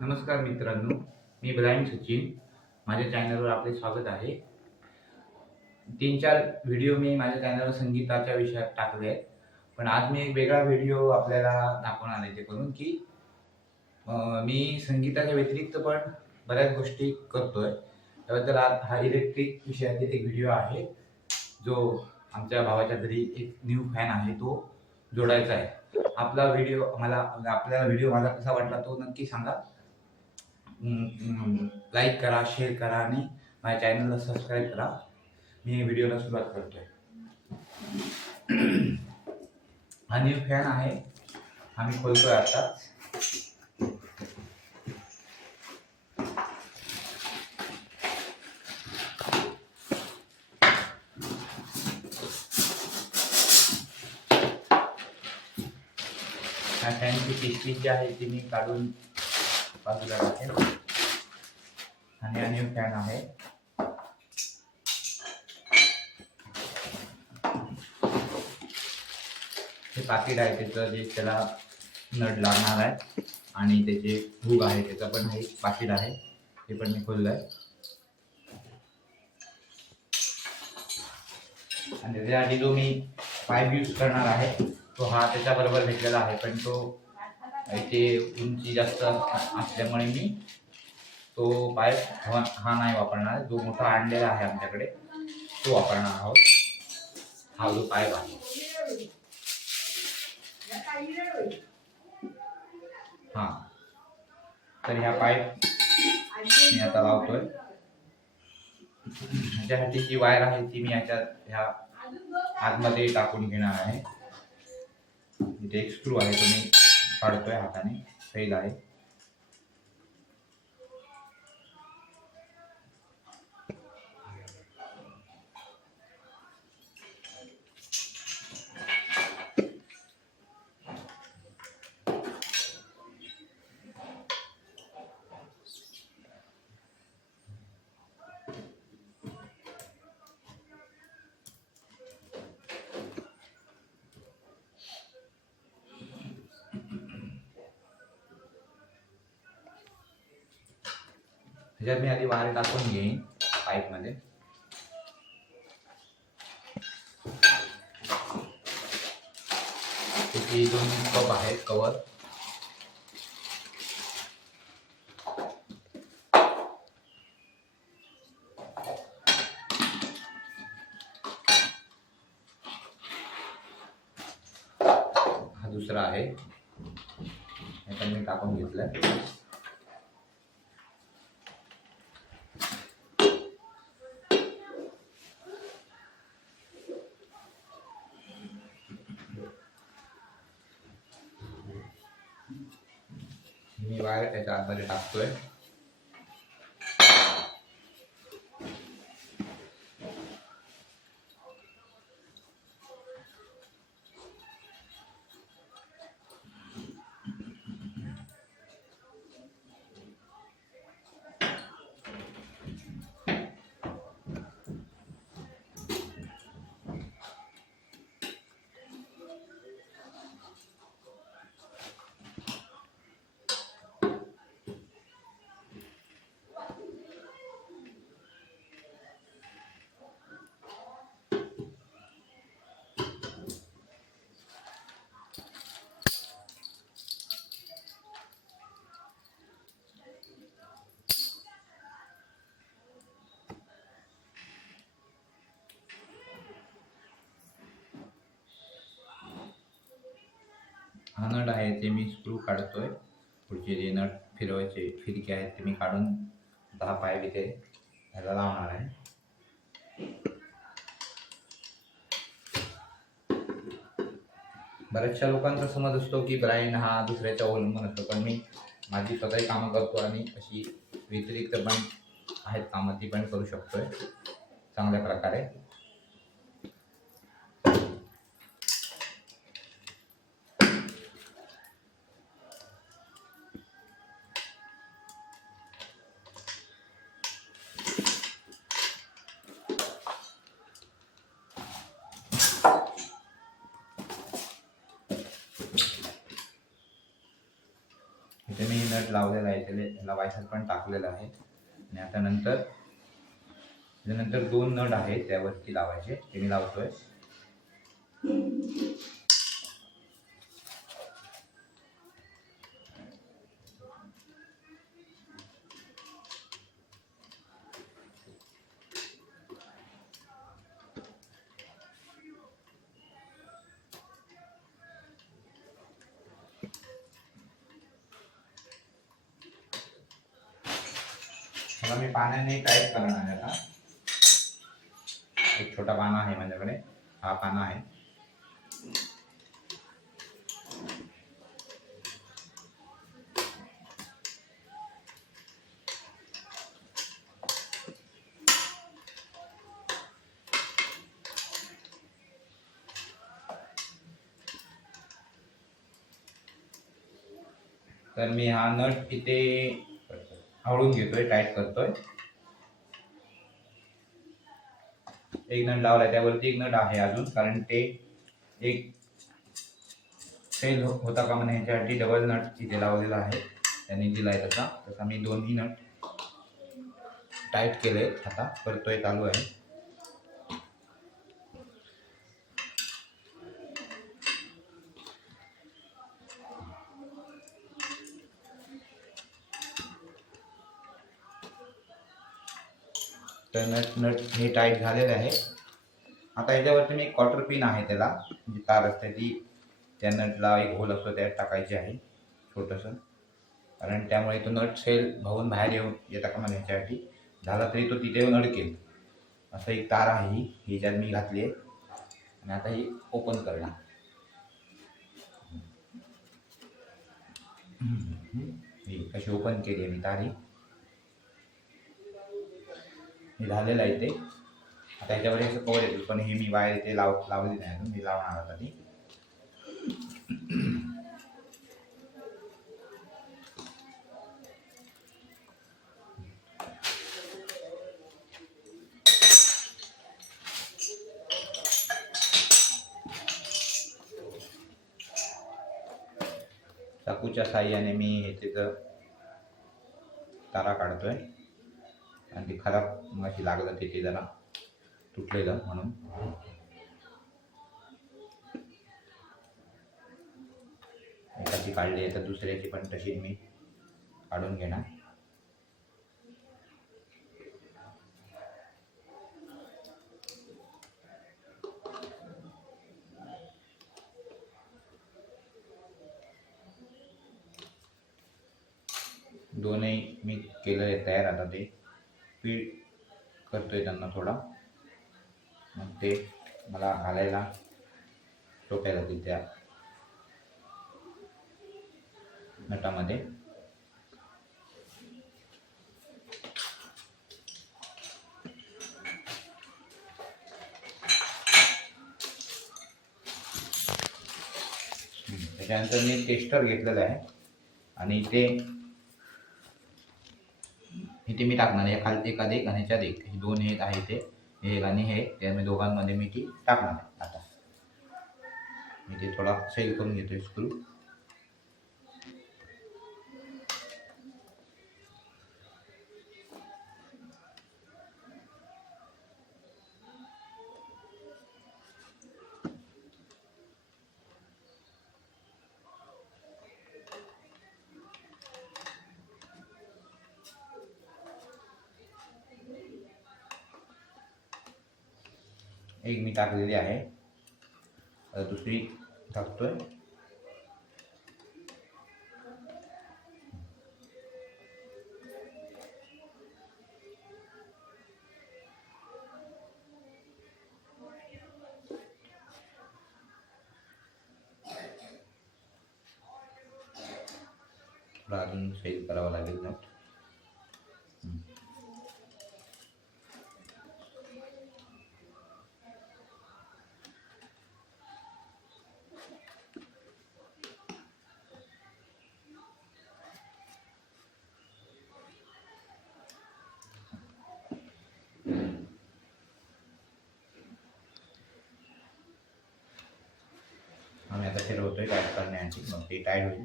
नमस्कार मित्रांनो, मी ब्रायन सचिन. माझ्या चॅनलवर आपले स्वागत आहे. 3-4 व्हिडिओ मी माझ्या चॅनलवर संगीताच्या विषयात टाकले आहेत. पण आज मी एक वेगळा व्हिडिओ आपल्याला दाखवणार आहे, ते करून की मी संगीताच्या व्यतिरिक्त पण बऱ्याच गोष्टी करतोय. त्याबद्दल आज हा इलेक्ट्रिक विषयातील एक व्हिडिओ आहे, जो आमच्या भावाच्या घरी एक न्यू फॅन आहे, तो जोडायचा आहे. आपल्याला व्हिडिओ माझा कसा वाटला तो नक्की सांगा. लाईक करा, शेअर करा आणि माझ्या चॅनलला सबस्क्राईब करा. मी व्हिडिओला सुरुवात करतोय. हा न्यू फॅन आहे, आम्ही खोलतोय आता. ह्या फॅनची पिशवी जी आहे ती मी काढून बाजूला टाकेन. आणि हा न्यू फॅन आहे. हे पाकिट आहे त्याचं, जे त्याला नट लागणार आहे, आणि त्याचे हुक आहे त्याचं पण हे पाकिट आहे, ते पण मी खोललं आहे. आणि त्याच्यासाठी जो मी पाईप यूज करणार आहे तो हा त्याच्याबरोबर भेटलेला आहे, पण तो इथे उंची जास्त असल्यामुळे मी तो पाईप हा नाही वापरणार. जो मोठा आणलेला आहे आमच्याकडे तो वापरणार आहोत. हा जो पाईप आहे, हा, तर ह्या पाईप मी आता लावतोय. ह्याच्यासाठी जी वायर आहे ती मी ह्या आतमध्ये टाकून घेणार आहे. इथे एक स्क्रू आहे, तो मी काढतोय हाताने, फैल आहे. ह्याच्यात मी आधी वायर टाकून घेईन पाईप मध्ये. त्याची 2 कप आहेत, कवर. हा दुसरा आहे, हे पण मी टाकून घेतलंय. मी वायर त्याच्या आतमध्ये टाकतोय. हा नट आहे ते मी स्क्रू काढतोय. पुढचे जे नट फिरवायचे फिरके आहेत ते मी काढून 10 पाईप इथे ह्याला लावणार आहे. बऱ्याचशा लोकांचा समज असतो की ब्रायन हा दुसऱ्याच्या अवलंबून असतो, पण मी माझी स्वतःही कामं करतो आणि अशी व्यतिरिक्त पण आहेत कामं, ती पण करू शकतोय चांगल्या प्रकारे. इथे मी नट लावलेला आहे त्याला वायसर पण टाकलेलं आहे. आणि आता नंतर 2 नट आहेत त्यावरती लावायचे, ते मी लावतोय. मला मी पाण्याने टाईट करणार आहे. आता एक छोटा पाना आहे माझ्याकडे, हा पाना आहे. तर मी हा नट इथे आवळून घेतोय, टाईट करतोय. एक नट लावलाय, त्यावरती एक नट आहे अजून, कारण ते एक फेल होता का म्हणून ह्याच्यासाठी डबल नट इथे लावलेला आहे, त्यांनी दिलाय तसा मी दोन्ही नट टाईट केले. आता करतोय, चालू आहे. तर नट हे टाईट झालेले आहे. आता ह्याच्यावरती मी क्वार्टर पिन आहे, त्याला जी तार असते ती त्या नटला एक होल असतो त्यात टाकायची आहे छोटंसं, कारण त्यामुळे तो नट सेल भावून बाहेर येता का मला ह्याच्यासाठी झाला तरी तो तिथे येऊन अडकेल. असं एक तार आहे ही ह्याच्यात मी घातली आहे. आणि आता ही ओपन करणार. ही कशी ओपन केली आहे मी तारी, हे झालेलं आहे ते. आता ह्याच्यावर असं कवर येतो, पण हे मी वायर इथे लावली नाही अजून, मी लावणार आता ती. चाकूच्या साह्याने मी ह्याचं तारा काढतोय, आणि ती खराब मशी लागलं तिथे जरा तुटलेलं म्हणून. एकाची काढली आहे तर दुसऱ्याची पण तशी मी काढून घेणार. दोन्ही मी केलं आहे तयार. आता ते पीठ करतोय त्यांना थोडा, मग ते मला घालायला सोप्या जातील त्या नटामध्ये. त्याच्यानंतर मी टेस्टर घेतलेलं आहे, आणि इथे मी टाकणार आहे खालती एखादे एक आणि ह्याच्यात एक, हे दोन हे आहे ते एक आणि हे, त्या मी दोघांमध्ये मी ती टाकणार आहे. आता मी ते थोडा सेल करून घेतोय स्क्रू. एक मी टाकलेली आहे, दुसरी टाकतोय. थोडा अजून सेल करावा लागेल नट. आम्ही आता फिरवतोय टाईट करण्यासाठी, मग ते टाईट होईल.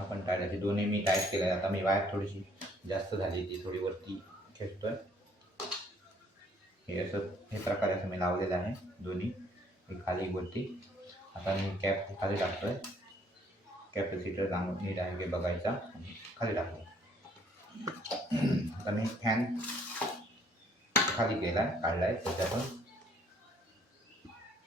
हा पण टाईट आहे, दोन्ही मी टाईट केलं आहे. आता मी वायर थोडीशी जास्त झाली, ती थोडी वरती खेचतोय. हे असं हे प्रकारे असं मी लावलेलं आहे दोन्ही, एक खाली एक वरती. आता मी कॅप खाली टाकतोय, कॅपॅसिटर चांगलं नीट आहे की बघायचा, खाली टाकतो. आता मी फॅन खाली केला काढला आहे त्याच्यातून.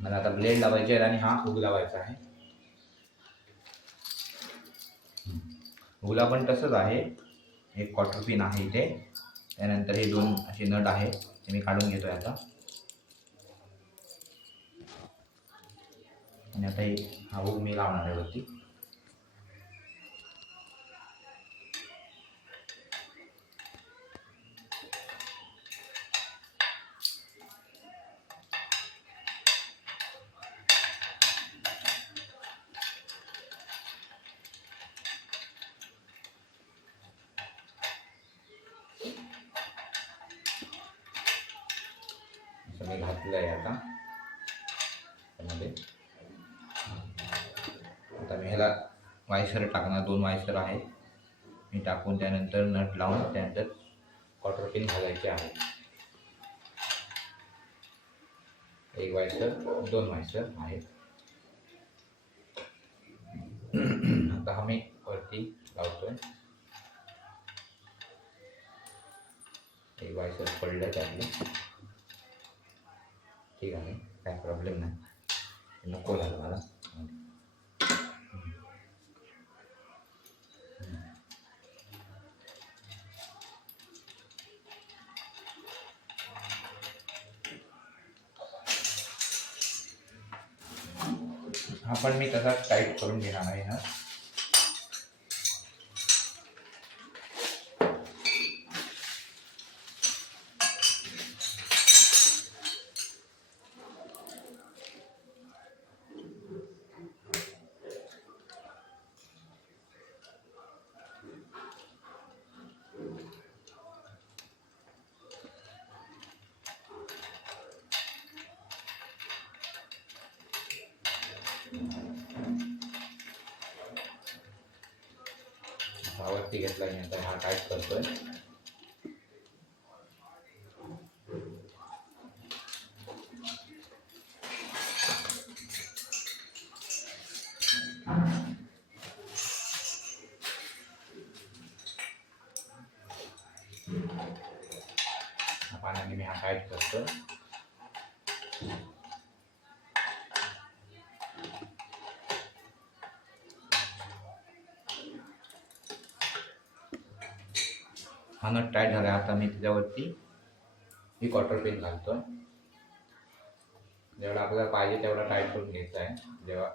मला आता ब्लेड लावायचे आहे आणि हा हुक लावायचा आहे. हुकला पण तसंच आहे, एक क्वार्टर पिन आहे इथे. त्यानंतर हे दोन असे नट आहे ते मी काढून घेतोय आता. आणि आता हा हुक मी लावणार आहे वरती. मी घातलं आहे आता त्यामध्ये. आता मी ह्याला वायसर टाकणार, दोन वायसर आहेत मी टाकून त्यानंतर नट लावून त्यानंतर क्वार्टर पिन घालायचे आहे. एक वायसर, दोन वायसर आहेत. आता हा मी वरती लावतोय. एक वायसर पडलं त्यातलं, ठीक आहे, काय प्रॉब्लेम नाही, नको झालं मला. हा पण मी तसाच टाईट करून घेणार आहे ना. वरती घेतला आणि आता हा टाईट करतोय. पाण्याने मी हा टाईट करतो. हा नट टाईट झाला. आता मी त्याच्यावरती ही क्वार्टर पिन घालतो. जेवढा आपल्याला पाहिजे तेवढा टाईट करून घ्यायचा आहे, जेव्हा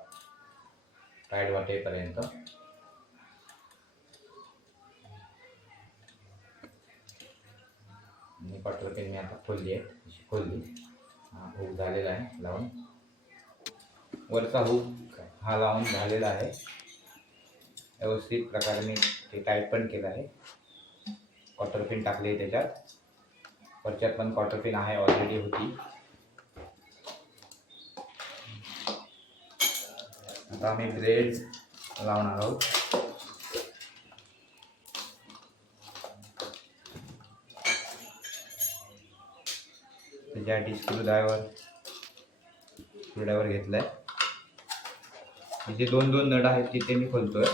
टाईट वाटेपर्यंत. क्वार्टर पिन मी आता खोलली आहे, खोलली. हा हुक झालेला आहे लावून, वरचा हुक हा लावून झालेला आहे व्यवस्थित प्रकारे. मी ते टाईट पण केलं आहे, क्वार्टर पिन टाकली त्याच्यात. वरच्यात पण क्वार्टर पिन आहे, ऑलरेडी होती. आता आम्ही ब्लेड लावणार आहोत. त्याच्यासाठी स्क्रूड्रायव्हर घेतलाय. तिथे दोन दोन नट आहेत, तिथे मी खोलतोय.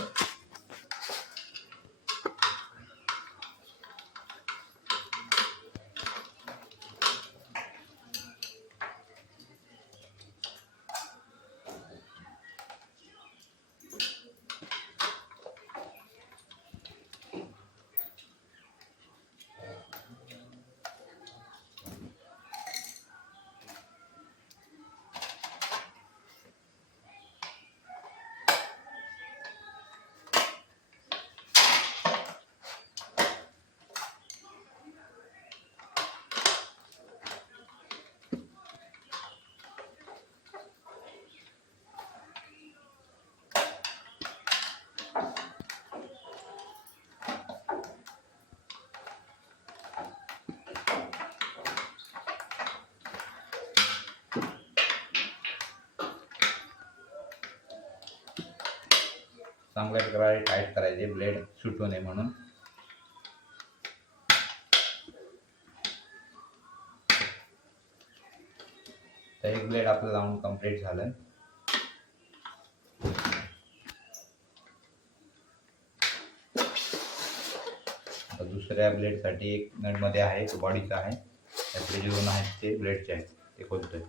चांगल्या प्रकारे टाईट करायचे, ब्लेड सुटू नये म्हणून. तर एक ब्लेड आपलं लावून कंप्लीट झालं. आता दुसऱ्या ब्लेडसाठी एक नट मध्ये आहे, तो बॉडीचा आहे. त्यातले जे दोन आहेत ते ब्लेडचे आहेत, ते खोलतोय.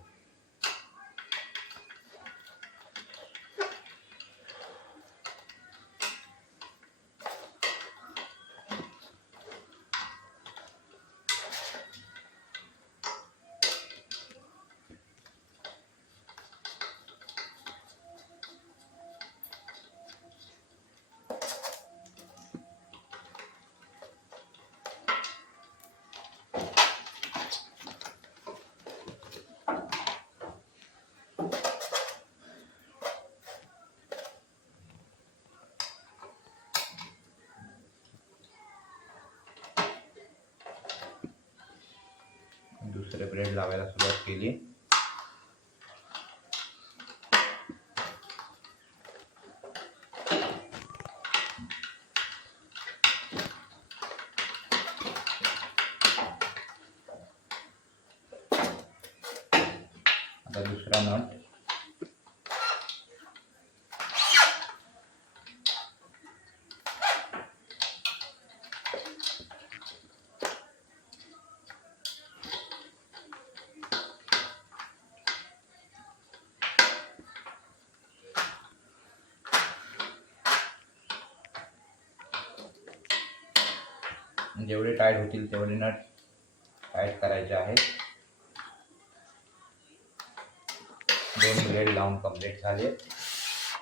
दुसरे ब्लेड लावायला सुरुवात केली. आता दुसरा नट. जेवढे टाईट होतील तेवढे नट टाईट करायचे आहेत. 2 ब्लेड लावून कंप्लीट झाले.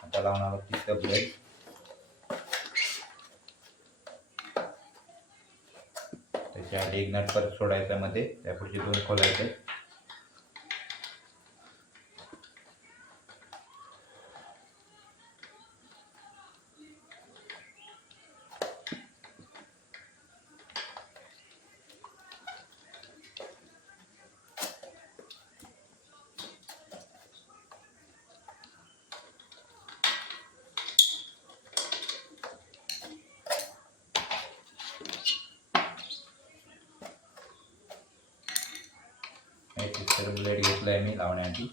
आता लावणार तिसरं ब्लेड. त्याच्याआधी एक नट परत सोडायचा मध्ये, त्यापुढचे 2 खोलायचे. तिसरं ब्लेड घेतलंय मी लावण्यासाठी.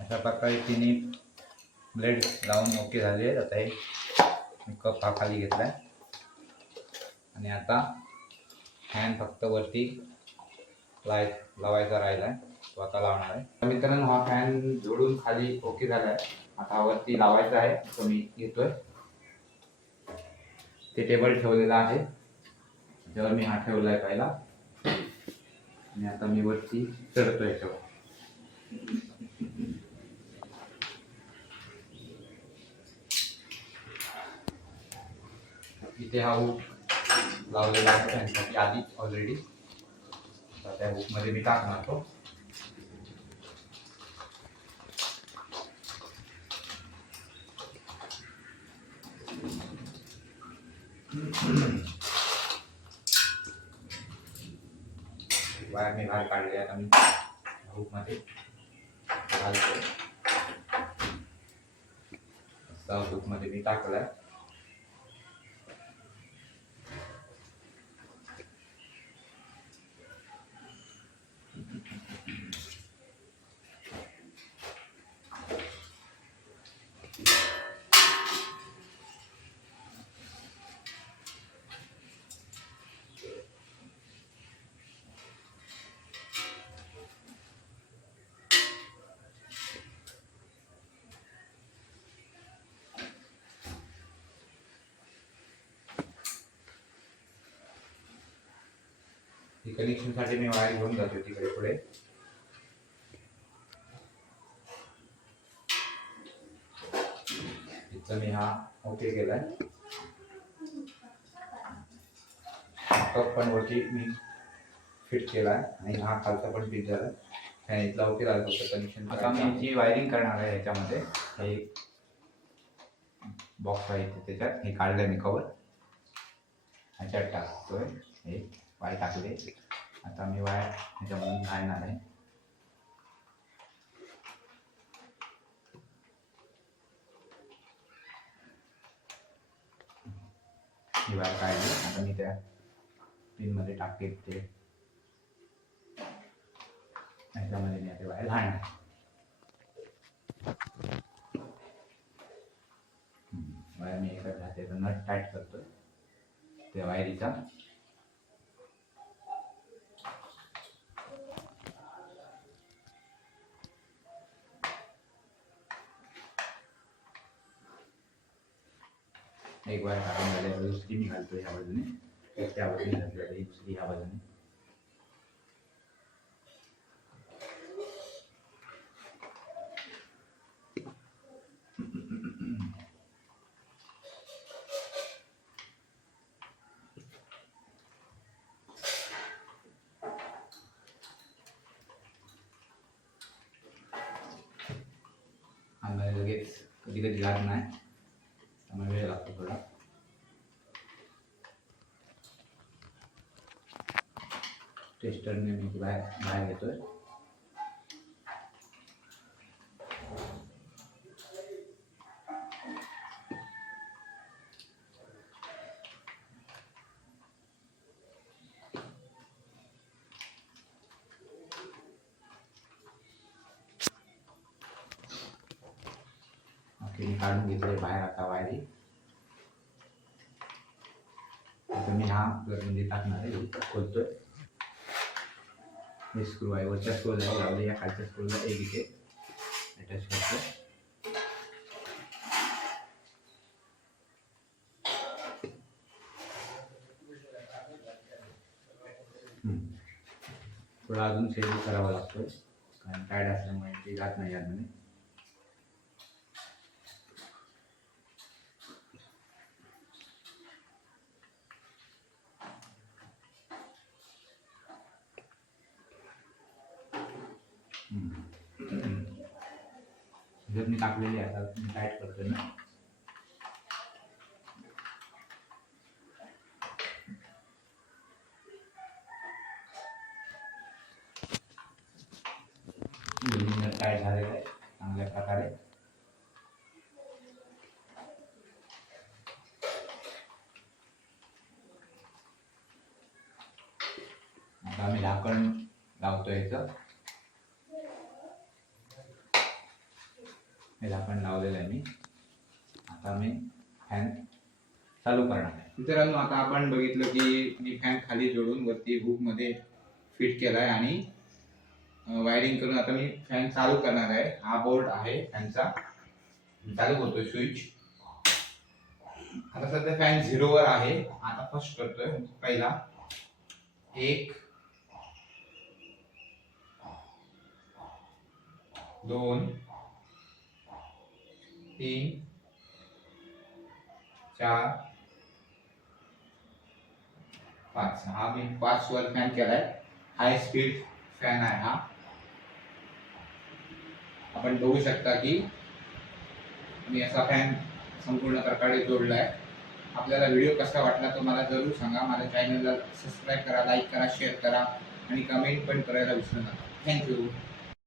अशा प्रकारे तिन्ही ब्लेड लावून ओके झाले. आता हे मी कप हा खाली घेतलाय आणि आता फॅन फक्त वरती लावायचा राहिलाय, तो आता लावणार आहे. मित्रांनो, हा फॅन जोडून खाली ओके झालाय. आता वरती लावायचा आहे, तो मी घेतोय. ते टेबल ठेवलेला आहे, त्याच्यावर मी हा ठेवलाय पहिला आणि आता मी वरती चढतोय याच्यावर. इथे हा हुक लावलेला आहे फॅनसाठी आधीच ऑलरेडी. त्या हुक मध्ये मी टाकणार तो. वायर मी बाहेर काढले आता मी हुक मध्ये घालतो. हुक मध्ये मी टाकलाय. कनेक्शनसाठी मी वायर घेऊन जातो तिकडे पुढे. इथं मी हा ओके केलाय. कप पण वरती मी फिट केलाय आणि हा खालचा पण फिट झाला. इथला ओके झाला फक्त कनेक्शन. आता मी जी वायरिंग करणार आहे ह्याच्यामध्ये हे बॉक्स आहे त्याच्यात हे काढलंय मी कवर ह्याच्यात टाकतोय. हे वायर टाकले. आता मी वायर ह्याच्यामधून काढणार आहे. ही वायर काढली. आता मी त्या पिन मध्ये टाकेल ते ह्याच्यामध्ये मी आता वायर घालणार. वायर मी एका हाताचा नट टाईट करतोय त्या वायरीचा. एक वायर टाकून झाल्यावर दुसरी मी घालतो ह्या बाजूने, एक त्या बाजूने घातली, दुसरी ह्या बाजूने. आम्हाला लगेच कधी कधी लागत नाही, त्यामुळे वेळ लागतो थोडा. टेस्टरने मी बाहेर घेतोय. काढून घेतले बाहेर आता वायरी. आता मी हा प्लगमध्ये टाकणार आहे. खोलतोय. हे स्क्रू आहे, वरच्या स्क्रूला लावले, या खालच्या स्क्रूला एक इथे अटॅच करतोय. थोडा अजून सेट करावा लागतोय कारण टाईट असल्यामुळे ते जात नाही यामध्ये. जर मी टाकलेली आहे आता मी टाईट करतोय ना. टाईट झालेलं आहे चांगल्या प्रकारे. आता आम्ही झाकण लावतोय. याचं हे झाकण लावलेलं आहे मी. आता मी फॅन चालू करणार आहे. मित्रांनो, आता आपण बघितलं की मी फॅन खाली जोडून वरती हुक मध्ये फिट केलाय आणि वायरिंग करून आता मी फॅन चालू करणार आहे. हा बोर्ड आहे फॅनचा, चालू करतोय स्विच. आता सध्या फॅन 0 वर आहे. आता फर्स्ट करतोय. पहिला 1 2 3 4 5. हा मी 5 वर फॅन केलाय. हाय स्पीड फॅन आहे हा. आपण बघू शकता की मी असा फॅन संपूर्ण प्रकारे जोडलाय. आपल्याला व्हिडिओ कसा वाटला तो मला जरूर सांगा. माझ्या चॅनलला सबस्क्राईब करा, लाईक करा, शेअर करा आणि कमेंट पण करायला विसरू नका. थँक्यू.